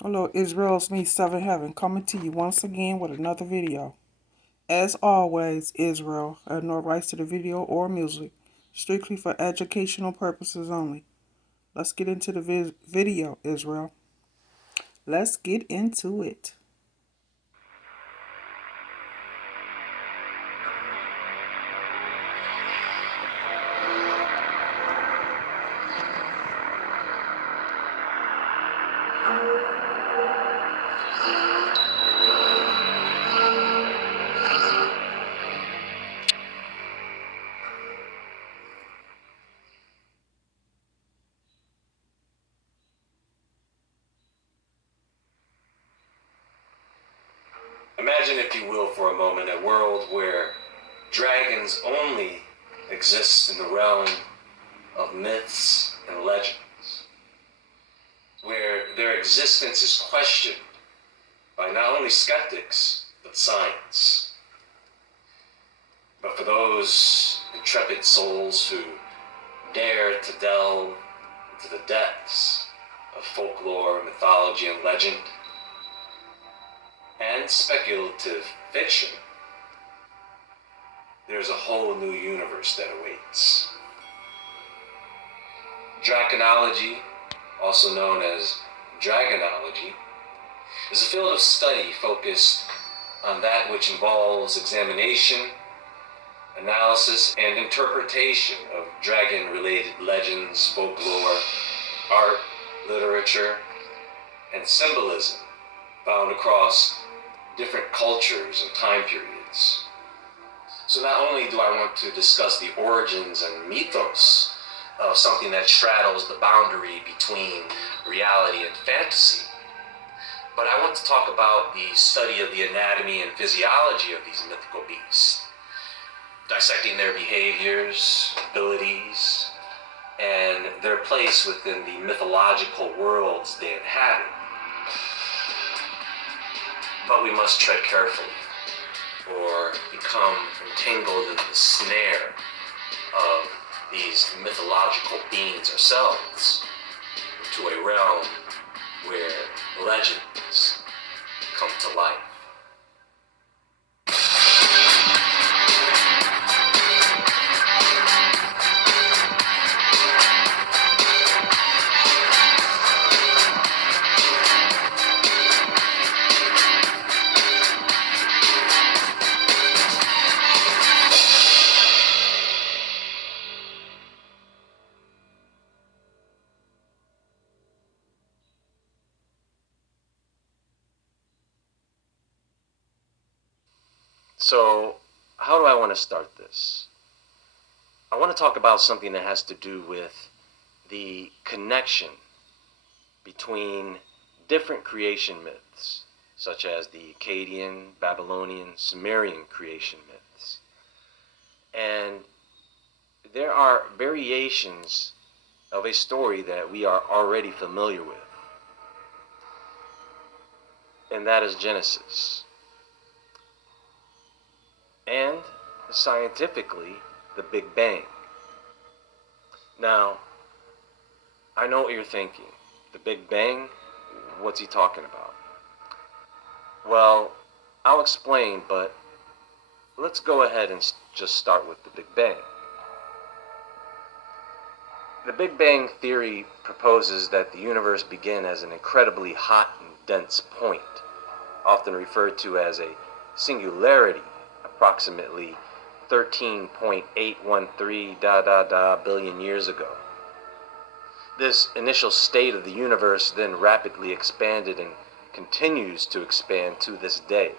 Hello, Israel's Me Seven Heaven, coming to you once again with another video. As always, Israel has no rights to the video or music, strictly for educational purposes only. Let's get into the video, Israel. Let's get into it. Imagine, if you will, for a moment, a world where dragons only exist in the realm of myths and legends, where their existence is questioned by not only skeptics, but science. But for those intrepid souls who dare to delve into the depths of folklore, mythology, and legend, and speculative fiction, there's a whole new universe that awaits. Draconology, also known as dragonology, is a field of study focused on that which involves examination, analysis, and interpretation of dragon-related legends, folklore, art, literature, and symbolism found across different cultures and time periods. So not only do I want to discuss the origins and mythos of something that straddles the boundary between reality and fantasy, but I want to talk about the study of the anatomy and physiology of these mythical beasts, dissecting their behaviors, abilities, and their place within the mythological worlds they inhabit. But we must tread carefully, or become entangled in the snare of these mythological beings ourselves, into a realm where legends come to life. So, how do I want to start this? I want to talk about something that has to do with the connection between different creation myths, such as the Akkadian, Babylonian, Sumerian creation myths. And there are variations of a story that we are already familiar with, and that is Genesis. And scientifically, the Big Bang. Now, I know what you're thinking. The Big Bang? What's he talking about? Well, I'll explain, but let's go ahead and just start with the Big Bang. The Big Bang theory proposes that the universe began as an incredibly hot and dense point, often referred to as a singularity, approximately 13.813 billion years ago. This initial state of the universe then rapidly expanded and continues to expand to this day.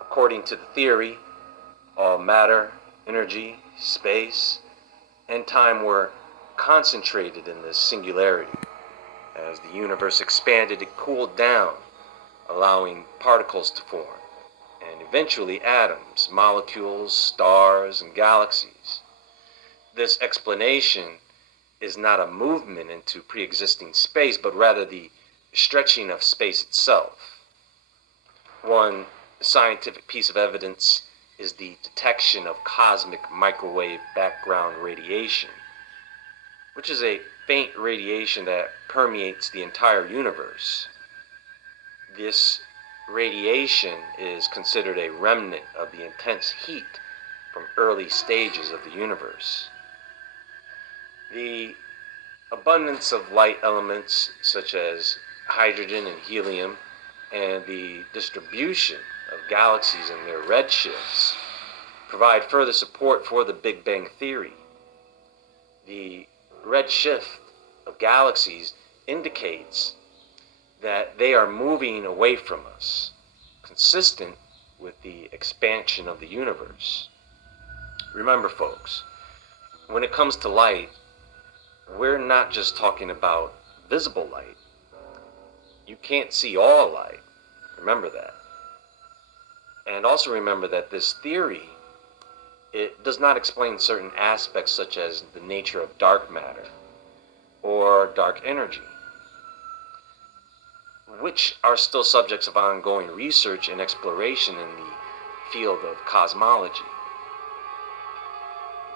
According to the theory, all matter, energy, space, and time were concentrated in this singularity. As the universe expanded, it cooled down, allowing particles to form, and eventually atoms, molecules, stars, and galaxies. This explanation is not a movement into pre-existing space, but rather the stretching of space itself. One scientific piece of evidence is the detection of cosmic microwave background radiation, which is a faint radiation that permeates the entire universe. This radiation is considered a remnant of the intense heat from early stages of the universe. The abundance of light elements such as hydrogen and helium, and the distribution of galaxies and their redshifts provide further support for the Big Bang theory. The redshift of galaxies indicates that they are moving away from us, consistent with the expansion of the universe. Remember, folks, when it comes to light, we're not just talking about visible light. You can't see all light. Remember that. And also remember that this theory, it does not explain certain aspects such as the nature of dark matter or dark energy, which are still subjects of ongoing research and exploration in the field of cosmology.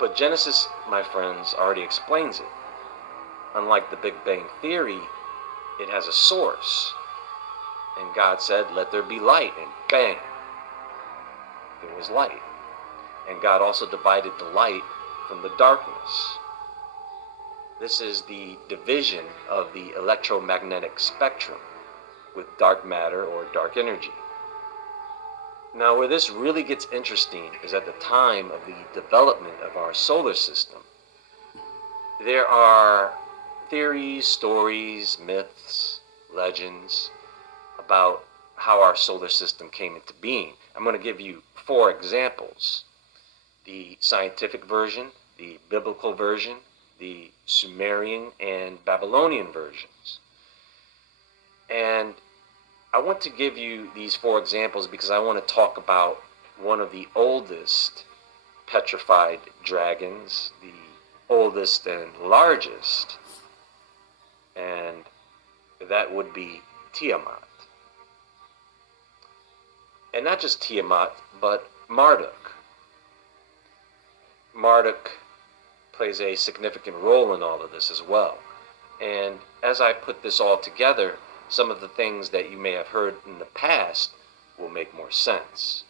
But Genesis, my friends, already explains it. Unlike the Big Bang theory, it has a source. And God said, "Let there be light," and bang, there was light. And God also divided the light from the darkness. This is the division of the electromagnetic spectrum with dark matter or dark energy. Now, where this really gets interesting is at the time of the development of our solar system. There are theories, stories, myths, legends about how our solar system came into being. I'm going to give you 4 examples: the scientific version, the biblical version, the Sumerian and Babylonian versions. And I want to give you these 4 examples because I want to talk about one of the oldest petrified dragons, the oldest and largest, and that would be Tiamat. And not just Tiamat, but Marduk. Marduk plays a significant role in all of this as well. And as I put this all together, some of the things that you may have heard in the past will make more sense.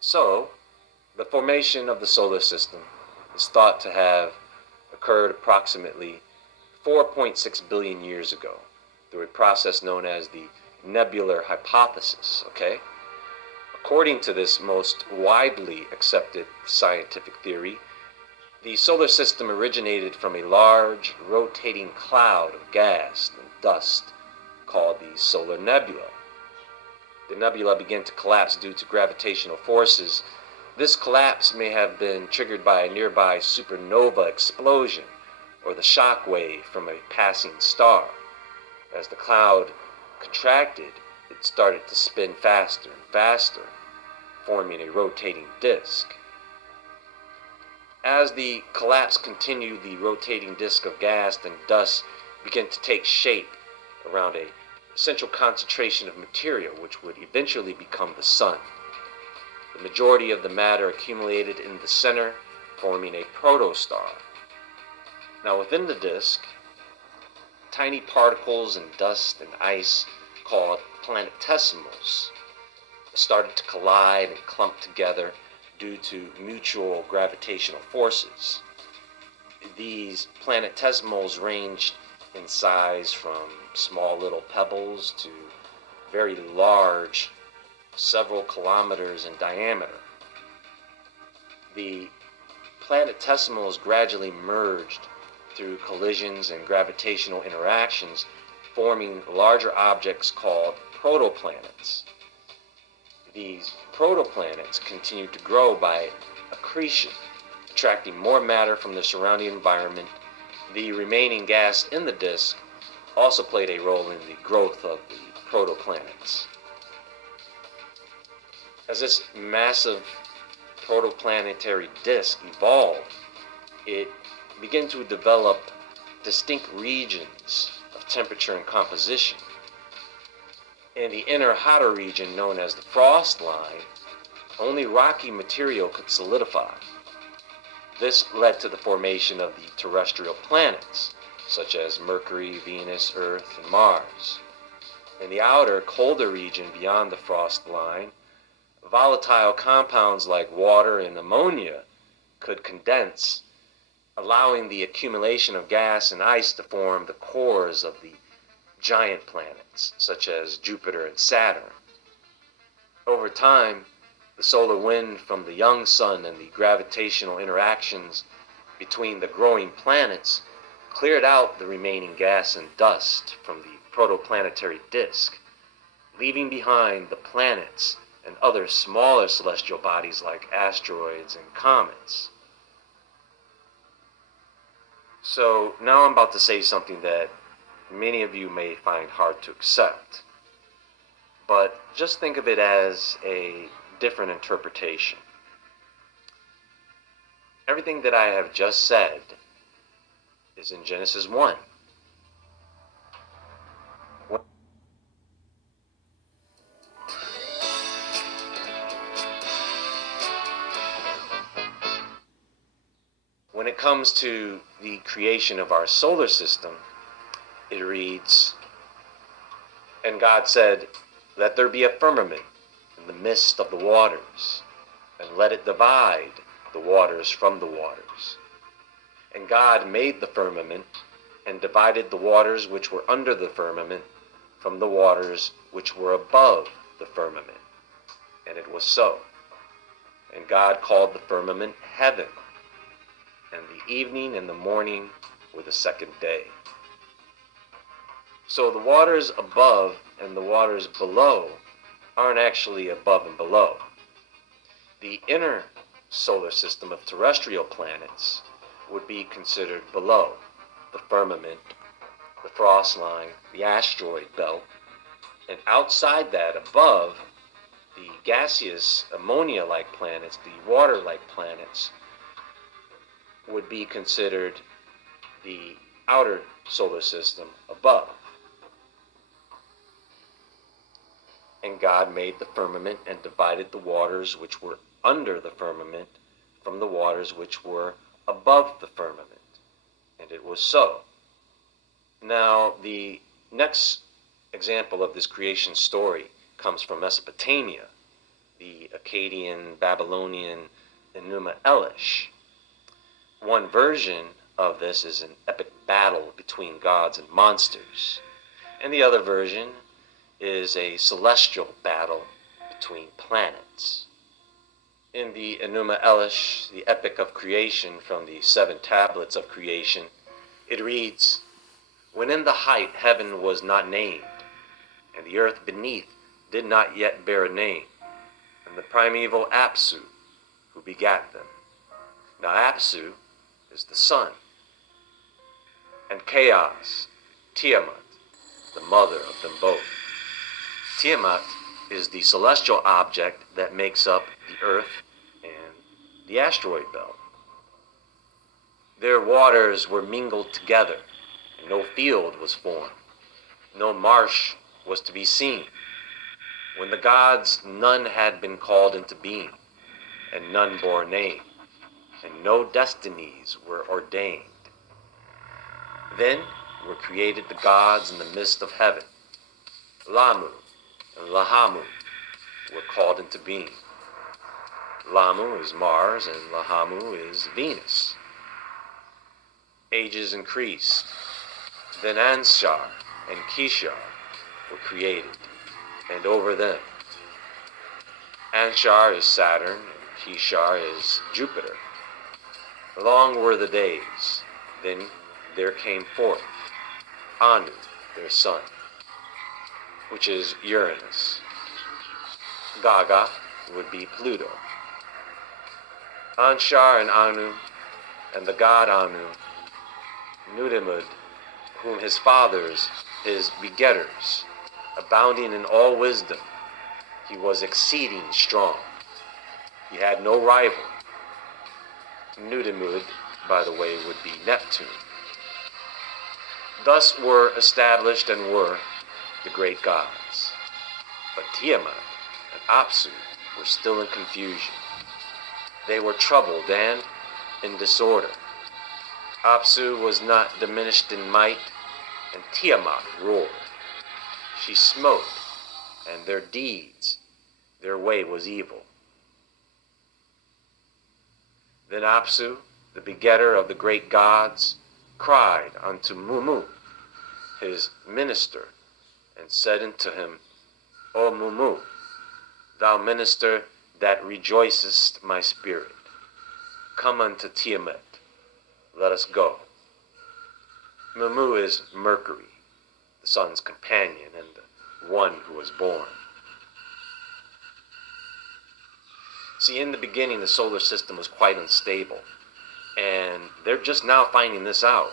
So, the formation of the solar system is thought to have occurred approximately 4.6 billion years ago through a process known as the nebular hypothesis, okay? According to this most widely accepted scientific theory, the solar system originated from a large rotating cloud of gas and dust called the solar nebula. The nebula began to collapse due to gravitational forces. This collapse may have been triggered by a nearby supernova explosion or the shock wave from a passing star. As the cloud contracted, it started to spin faster and faster, forming a rotating disk. As the collapse continued, the rotating disk of gas and dust began to take shape around a central concentration of material which would eventually become the sun. The majority of the matter accumulated in the center, forming a protostar. Now within the disk, tiny particles and dust and ice called planetesimals started to collide and clump together due to mutual gravitational forces. These planetesimals ranged in size from small little pebbles to very large, several kilometers in diameter. The planetesimals gradually merged through collisions and gravitational interactions, forming larger objects called protoplanets. These protoplanets continued to grow by accretion, attracting more matter from the surrounding environment. The remaining gas in the disk also played a role in the growth of the protoplanets. As this massive protoplanetary disk evolved, it began to develop distinct regions of temperature and composition. In the inner hotter region known as the frost line, only rocky material could solidify. This led to the formation of the terrestrial planets, such as Mercury, Venus, Earth, and Mars. In the outer, colder region beyond the frost line, volatile compounds like water and ammonia could condense, allowing the accumulation of gas and ice to form the cores of the giant planets, such as Jupiter and Saturn. Over time, the solar wind from the young sun and the gravitational interactions between the growing planets cleared out the remaining gas and dust from the protoplanetary disk, leaving behind the planets and other smaller celestial bodies like asteroids and comets. So now I'm about to say something that many of you may find hard to accept, but just think of it as a different interpretation. Everything that I have just said is in Genesis 1. When it comes to the creation of our solar system, it reads, "And God said, Let there be a firmament in the midst of the waters, and let it divide the waters from the waters. And God made the firmament, and divided the waters which were under the firmament from the waters which were above the firmament. And it was so. And God called the firmament heaven. And the evening and the morning were the second day." So the waters above and the waters below aren't actually above and below. The inner solar system of terrestrial planets would be considered below the firmament, the frost line, the asteroid belt, and outside that, above, the gaseous ammonia-like planets, the water-like planets, would be considered the outer solar system above. And God made the firmament and divided the waters which were under the firmament from the waters which were above the firmament. And it was so. Now, the next example of this creation story comes from Mesopotamia, the Akkadian, Babylonian Enuma Elish. One version of this is an epic battle between gods and monsters, and the other version is a celestial battle between planets. In the Enuma Elish, the epic of creation from the 7 tablets of creation, it reads, "When in the height heaven was not named, and the earth beneath did not yet bear a name, and the primeval Apsu, who begat them." Now Apsu is the sun, and Chaos, Tiamat, the mother of them both. Tiamat is the celestial object that makes up the earth and the asteroid belt. Their waters were mingled together, and no field was formed. No marsh was to be seen. When the gods, none had been called into being, and none bore a name, and no destinies were ordained. Then were created the gods in the midst of heaven. Lamu and Lahamu were called into being. Lamu is Mars and Lahamu is Venus. Ages increased. Then Anshar and Kishar were created, and over them. Anshar is Saturn, and Kishar is Jupiter. Long were the days. Then there came forth Anu, their son, which is Uranus. Gaga would be Pluto. Anshar and Anu, and the god Anu, Nudimmud, whom his fathers, his begetters, abounding in all wisdom, he was exceeding strong. He had no rival. Nudimmud, by the way, would be Neptune. Thus were established and were the great gods. But Tiamat and Apsu were still in confusion. They were troubled and in disorder. Apsu was not diminished in might, and Tiamat roared. she smote, and their deeds, their way was evil. Then Apsu, the begetter of the great gods, cried unto Mumu, his minister, and said unto him, O Mumu, thou minister that rejoicest my spirit, come unto Tiamat, let us go. Mumu is Mercury, the sun's companion and the one who was born. See, in the beginning, the solar system was quite unstable, and they're just now finding this out.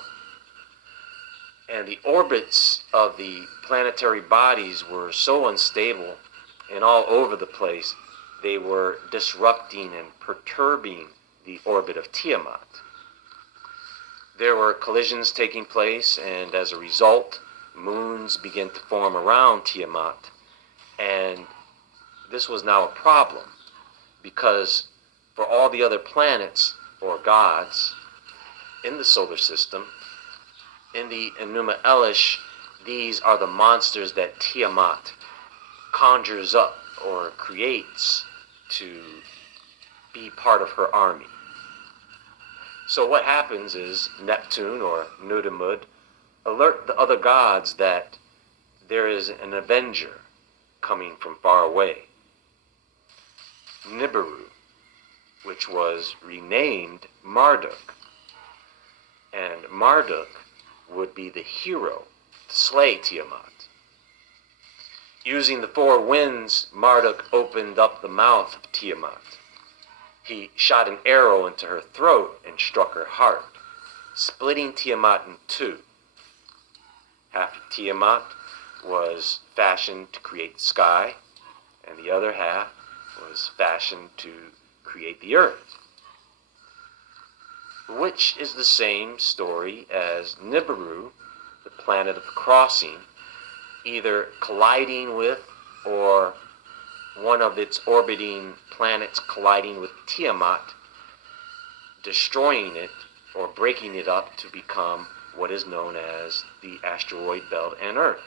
And the orbits of the planetary bodies were so unstable and all over the place, they were disrupting and perturbing the orbit of Tiamat. There were collisions taking place, and as a result, moons began to form around Tiamat, and this was now a problem, because for all the other planets, or gods, in the solar system, in the Enuma Elish, these are the monsters that Tiamat conjures up or creates to be part of her army. So what happens is Neptune or Nudimmud alert the other gods that there is an avenger coming from far away. Nibiru, which was renamed Marduk, and Marduk would be the hero to slay Tiamat. Using the four winds, Marduk opened up the mouth of Tiamat. He shot an arrow into her throat and struck her heart, splitting Tiamat in two. Half of Tiamat was fashioned to create the sky, and the other half was fashioned to create the earth, which is the same story as Nibiru, the planet of the crossing, either colliding with or one of its orbiting planets colliding with Tiamat, destroying it or breaking it up to become what is known as the asteroid belt and Earth.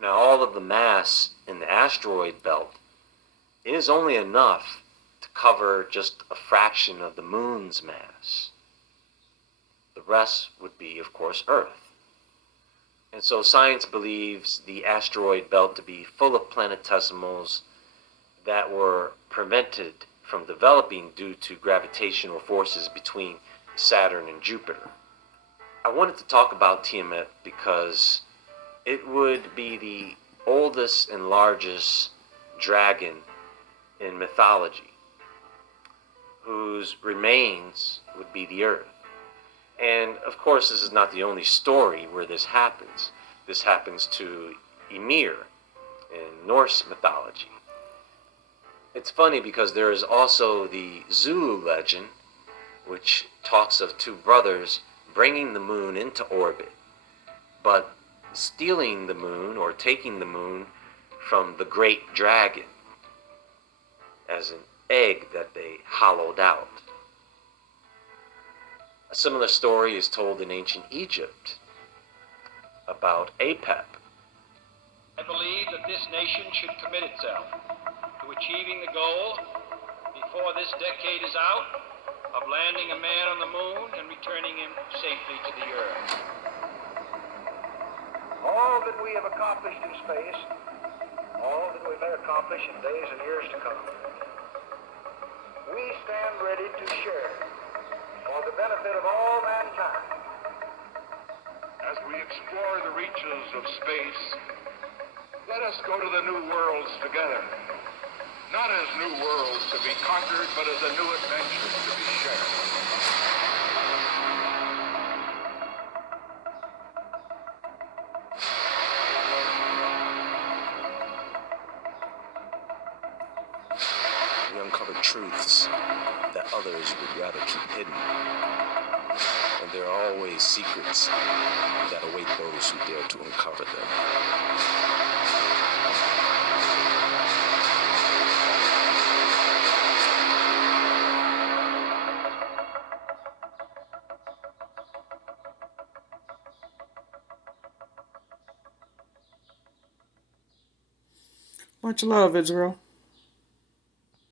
Now, all of the mass in the asteroid belt is only enough to cover just a fraction of the moon's mass. The rest would be, of course, Earth. And so science believes the asteroid belt to be full of planetesimals that were prevented from developing due to gravitational forces between Saturn and Jupiter. I wanted to talk about Tiamat because it would be the oldest and largest dragon in mythology, whose remains would be the earth. And of course, this is not the only story where this happens. This happens to Ymir in Norse mythology. It's funny because there is also the Zulu legend, which talks of two brothers bringing the moon into orbit, but stealing the moon or taking the moon from the great dragon as an egg that they hollowed out. A similar story is told in ancient Egypt about Apep. I believe that this nation should commit itself to achieving the goal before this decade is out of landing a man on the moon and returning him safely to the earth. All that we have accomplished in space, all that we may accomplish in days and years to come, we stand ready to share for the benefit of all mankind. As we explore the reaches of space, let us go to the new worlds together. Not as new worlds to be conquered, but as a new adventure to be shared. We uncover truths that others would rather keep hidden. And there are always secrets that await those who dare to uncover them. Much love, Israel.